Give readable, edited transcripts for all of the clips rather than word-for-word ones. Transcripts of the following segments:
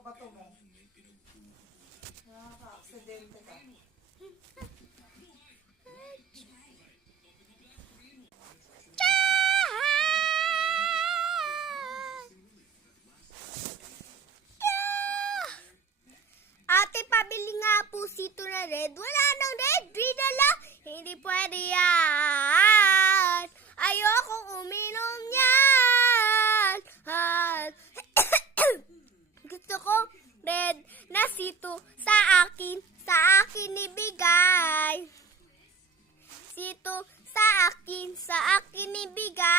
bato mo. Nakaka-aksidente ka. Ate, pabili nga po sito na red. Wala nang red. Green na lang. Hindi pwede yan. Ayokong uminom yan. Gusto ko red na sito sa akin ibigay. Sito sa akin ibigay.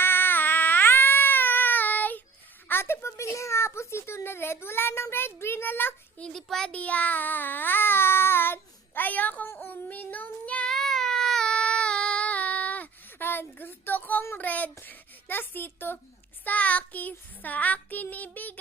Ate, pabili nga po sito na red. Wala nang red, green na lang. Hindi pwede yan. Ayokong uminom niyan. Gusto kong red na sito sa akin ibigay.